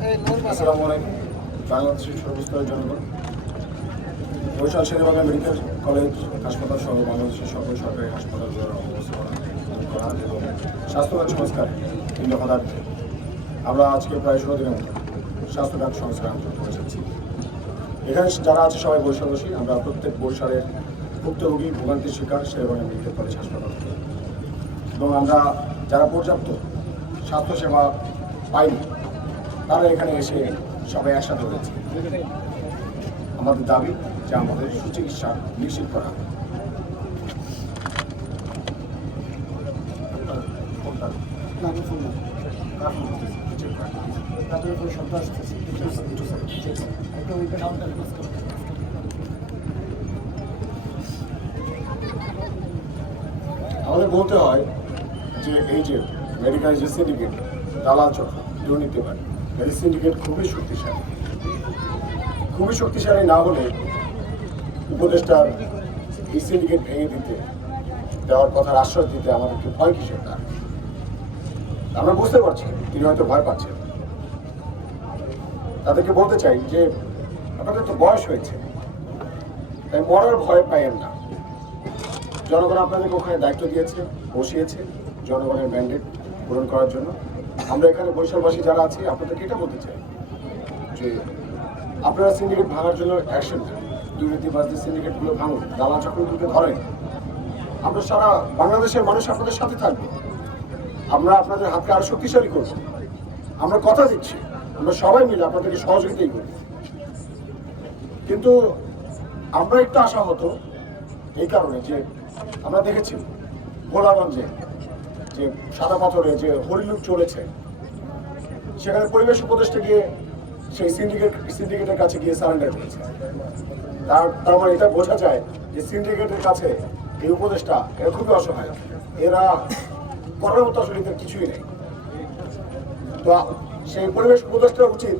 আসসালামু আলাইকুম। বাংলাদেশের জনগণ। বরিশাল শেরেবাগান মেডিকেল কলেজ, হাসপাতাল সহ বাংলাদেশের সকল সরকারি অবস্থাপনা করা এবং স্বাস্থ্যখাত সংস্কারে তিন দফা আমরা আজকে প্রায় ষোলো দিনের মতো স্বাস্থ্যখাত সংস্কার আন্দোলন করে যাচ্ছি এখানে যারা আছে সবাই বরিশালবাসী আমরা প্রত্যেক বরিশালের ভুক্তভোগী, ভোগান্তির শিকার শেরেবাগান মেডিকেল কলেজ হাসপাতাল। এবং আমরা যারা পর্যাপ্ত স্বাস্থ্যসেবা পাইনি তারা এখানে এসে সবাই একসাথে হয়েছে। আমাদের দাবি যে আমাদের সুচিকিৎসা নিশ্চিত করা আমাদের বলতে হয় যে এই যে মেডিকেল যে সিন্ডিকেট দালাল চক্র দুর্নীতিবাদী এই সিন্ডিকেট খুবই শক্তিশালী। খুবই শক্তিশালী না হলে উপদেষ্টার এই সিন্ডিকেট ভেঙে দিতে, দেওয়ার কথার আশ্বাস দিতে আমাদেরকে ভয় কিসের তার? আমরা বুঝতে পারছি, তিনি হয়তো ভয় পাচ্ছেন। তাদেরকে বলতে চাই যে, আপনাদের তো বয়স হয়েছে, তাই মরার ভয় পাইয়েন না। জনগণ আপনাদেরকে ওখানে দায়িত্ব দিয়েছে, বসিয়েছে, জনগণের ম্যান্ডেট পূরণ করার জন্য। আমরা এখানে বরিশালবাসী যারা আছি, আপনাদেরকে এটা বলতে চাই যে আপনারা সিন্ডিকেট ভাঙার জন্য অ্যাকশন দুর্নীতিবাজদের সিন্ডিকেটগুলো ভাঙুন দালা চক্রগুলোকে ধরেন। আমরা সারা বাংলাদেশের মানুষ আপনাদের সাথে থাকবে। আমরা আপনাদের হাতকে আরও শক্তিশালী করব। আমরা কথা দিচ্ছি, আমরা সবাই মিলে আপনাদেরকে সহযোগিতাই করব কিন্তু আমরা একটু আশা হতো এই কারণে যে আমরা দেখেছি গোলাগঞ্জে যে সাদা পাথরে যে হরিলুক চলেছে, সেখানে পরিবেশ উপদেষ্টা গিয়ে সেই সিন্ডিকেট সিন্ডিকেটের কাছে গিয়ে সারেন্ডার করেছে। তার তার মানে এটা বোঝা যায় যে সিন্ডিকেটের কাছে এই উপদেষ্টা এরা খুবই অসহায়। এরা করার মতো আসলে কিছুই নেই। তো সেই পরিবেশ উপদেষ্টা উচিত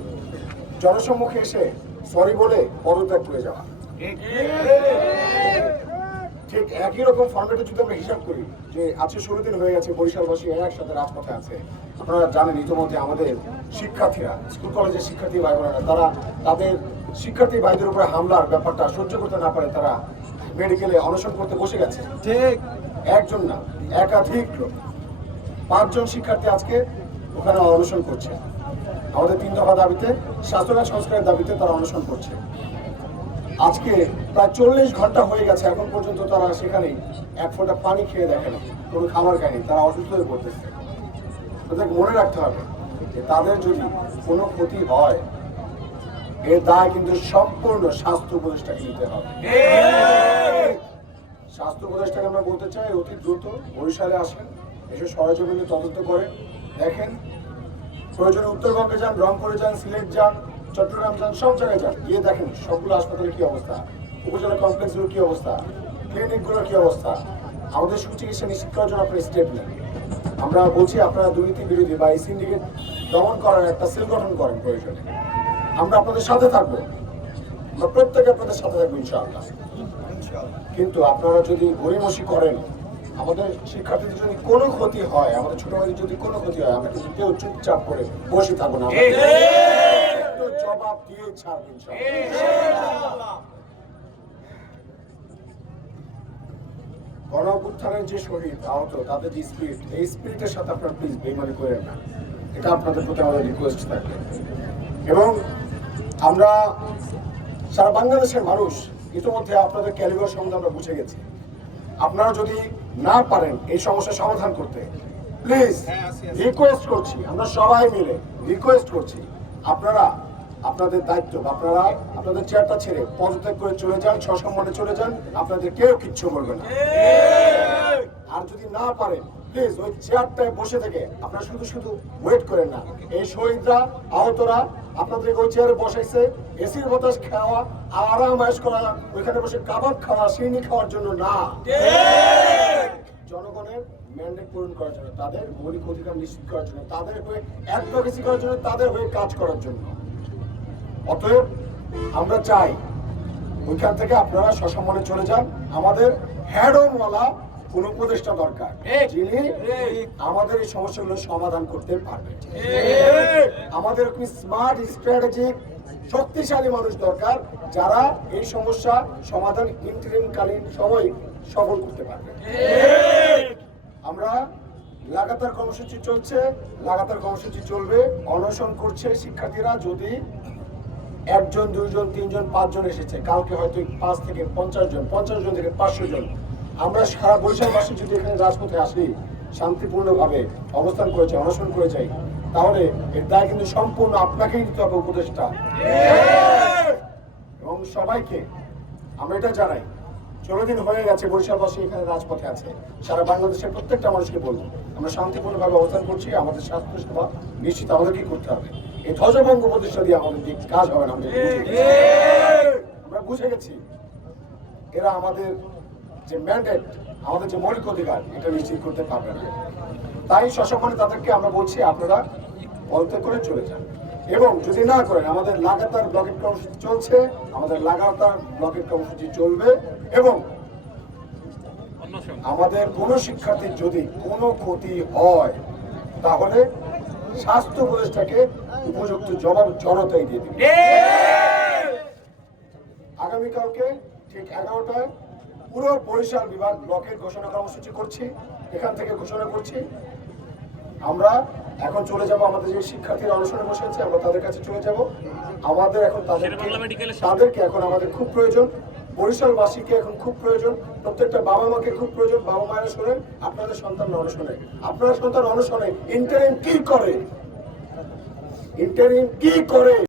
জনসম্মুখে এসে সরি বলে পদত্যাগ করে যাওয়া। ঠিক একই রকম ফর্মেটে যদি আমরা হিসাব করি যে আজকে ষোলো দিন হয়ে গেছে বরিশালবাসী একসাথে রাজপথে আছে আপনারা জানেন ইতিমধ্যে আমাদের শিক্ষার্থীরা স্কুল কলেজের শিক্ষার্থী ভাই বোনেরা তারা তাদের শিক্ষার্থী ভাইদের উপরে হামলার ব্যাপারটা সহ্য করতে না পারে তারা মেডিকেলে অনশন করতে বসে গেছে। ঠিক। একজন না একাধিক লোক পাঁচজন শিক্ষার্থী আজকে ওখানে অনশন করছে। আমাদের তিন দফা দাবিতে স্বাস্থ্য সংস্কারের দাবিতে তারা অনশন করছে। আজকে প্রায় চল্লিশ ঘণ্টা হয়ে গেছে, এখন পর্যন্ত তারা সেখানে এক ফোঁটা পানি খেয়ে দেখে না, কোনো খাবার খায়নি, তারা অসুস্থ হয়ে পড়তেছে। তাদের মনে রাখতে হবে যে তাদের যদি কোনো ক্ষতি হয়, এর দায় কিন্তু সম্পূর্ণ স্বাস্থ্য উপদেষ্টাকে নিতে হবে। স্বাস্থ্য উপদেষ্টাকে আমরা বলতে চাই, অতি দ্রুত বরিশালে আসেন, এসে সরজমিনে তদন্ত করেন, দেখেন। প্রয়োজনে উত্তরবঙ্গে যান, রংপুরে যান, সিলেট যান চট্টগ্রাম যান, সব জায়গায় যান। গিয়ে দেখেন সবগুলো হাসপাতালের কি অবস্থা, উপজেলা কমপ্লেক্সগুলোর কি অবস্থা, ক্লিনিকগুলোর কি অবস্থা। আমাদের সুচিকিৎসা নিশ্চিত করার জন্য আপনার স্টেপ নেন। আমরা বলছি আপনারা দুর্নীতি বিরোধী বা এই সিন্ডিকেট দমন করার একটা সেল গঠন করেন প্রয়োজনে। আমরা আপনাদের সাথে থাকব। আমরা প্রত্যেকে আপনাদের সাথে থাকব ইনশাআল্লাহ। কিন্তু আপনারা যদি গড়িমসি করেন, আমাদের শিক্ষার্থীদের যদি কোনো ক্ষতি হয়, আমাদের ছোট যদি কোনো ক্ষতি হয়, আমরা কিন্তু কেউ চুপচাপ করে বসে থাকব না। জবাব দিয়ে ছাড়বো ইনশাআল্লাহ। গণ যে শহীদ আহত তাদের যে স্পিরিট এই স্পিরিটের সাথে আপনারা প্লিজ বেমানি করেন না। এটা আপনাদের প্রতি আমাদের রিকোয়েস্ট থাকবে। এবং আমরা সারা বাংলাদেশের মানুষ ইতিমধ্যে আপনাদের ক্যালিবার সম্বন্ধে আমরা বুঝে গেছি। আপনারা যদি না পারেন এই সমস্যার সমাধান করতে প্লিজ রিকোয়েস্ট করছি আমরা সবাই মিলে রিকোয়েস্ট করছি আপনারা আপনাদের দায়িত্ব, আপনারা আপনাদের চেয়ারটা ছেড়ে পদত্যাগ করে চলে যান, সসম্মানে চলে যান, আপনাদের কেউ কিচ্ছু বলবে না। আর যদি না পারেন প্লিজ ওই চেয়ারটায় বসে থেকে আপনারা শুধু শুধু ওয়েট করেন না। এই শহীদরা, আহতরা আপনাদের ওই চেয়ারে বসাইছে, এসির বাতাস খাওয়া, আরাম আয়স করা, ওইখানে বসে কাবাব খাওয়া সিন্নি খাওয়ার জন্য না। জনগণের ম্যান্ডেট পূরণ করার জন্য, তাদের মৌলিক অধিকার নিশ্চিত করার জন্য, তাদের হয়ে অ্যাডভোকেসি করার জন্য, তাদের হয়ে কাজ করার জন্য। অতএব আমরা চাই ওইখান থেকে আপনারা সসম্মানে চলে যান। আমাদের হ্যাডমওয়ালা কোন উপদেষ্টা দরকার যিনি আমাদের এই সমস্যাগুলো সমাধান করতে পারবে আমাদের স্মার্ট স্ট্র্যাটেজিক শক্তিশালী মানুষ দরকার যারা এই সমস্যা সমাধান ইন্টারিমকালীন সময় সফল করতে পারবে। আমরা লাগাতার কর্মসূচি চলছে লাগাতার কর্মসূচি চলবে অনশন করছে শিক্ষার্থীরা যদি একজন দুইজন তিনজন, পাঁচজন এসেছে। কালকে হয়তো পাঁচ থেকে পঞ্চাশ জন পঞ্চাশ জন থেকে পাঁচশো জন। আমরা সারা বৈশাখবাসী যদি এখানে রাজপথে আসি, শান্তিপূর্ণভাবে অবস্থান করে অনশন করে যাই, তাহলে এর দায় কিন্তু সম্পূর্ণ আপনাকেই দিতে হবে উপদেশটা। এবং সবাইকে আমরা এটা জানাই ষোলো দিন হয়ে গেছে, বরিশালবাসী এখানে রাজপথে আছে। সারা বাংলাদেশের প্রত্যেকটা মানুষকে বলব, আমরা শান্তিপূর্ণভাবে অবস্থান করছি, আমাদের স্বাস্থ্য সেবা নিশ্চিত আমাদেরকে করতে হবে। এই ধ্বজভঙ্গ প্রতিষ্ঠা দিয়ে আমাদের দিক কাজ হবে না আমরা বুঝে গেছি। এরা আমাদের যে ম্যান্ডেট আমাদের যে মৌলিক অধিকার, এটা নিশ্চিত করতে পারবে না। তাই সসম্মানে তাদেরকে আমরা বলছি, আপনারা করে চলে যান। এবং যদি না করেন, আমাদের লাগাতার ব্লকেট কর্মসূচি চলছে, আমাদের লাগাতার ব্লকেট কর্মসূচি চলবে এবং আমাদের কোনো শিক্ষার্থীর যদি কোনো ক্ষতি হয়, তাহলে স্বাস্থ্য উপদেষ্টাকে উপযুক্ত জবাব জনতাই দিয়ে দিবে। আগামীকালকে ঠিক এগারোটায় পুরো বরিশাল বিভাগ ব্লকের ঘোষণা কর্মসূচি করছি এখান থেকে ঘোষণা করছি। আমরা এখন চলে যাব আমাদের যে শিক্ষার্থীরা অনশনে বসে আছে আমরা তাদের কাছে চলে যাব। আমাদের এখন তাদেরকে তাদেরকে এখন আমাদের খুব প্রয়োজন। বরিশালবাসীকে এখন খুব প্রয়োজন। প্রত্যেকটা বাবা মাকে খুব প্রয়োজন। বাবা মায়েরা শোনেন আপনাদের সন্তান অনশনে। আপনার সন্তান অনশনে ইন্টারনেট কি করে? ইন্টারিম কি করে?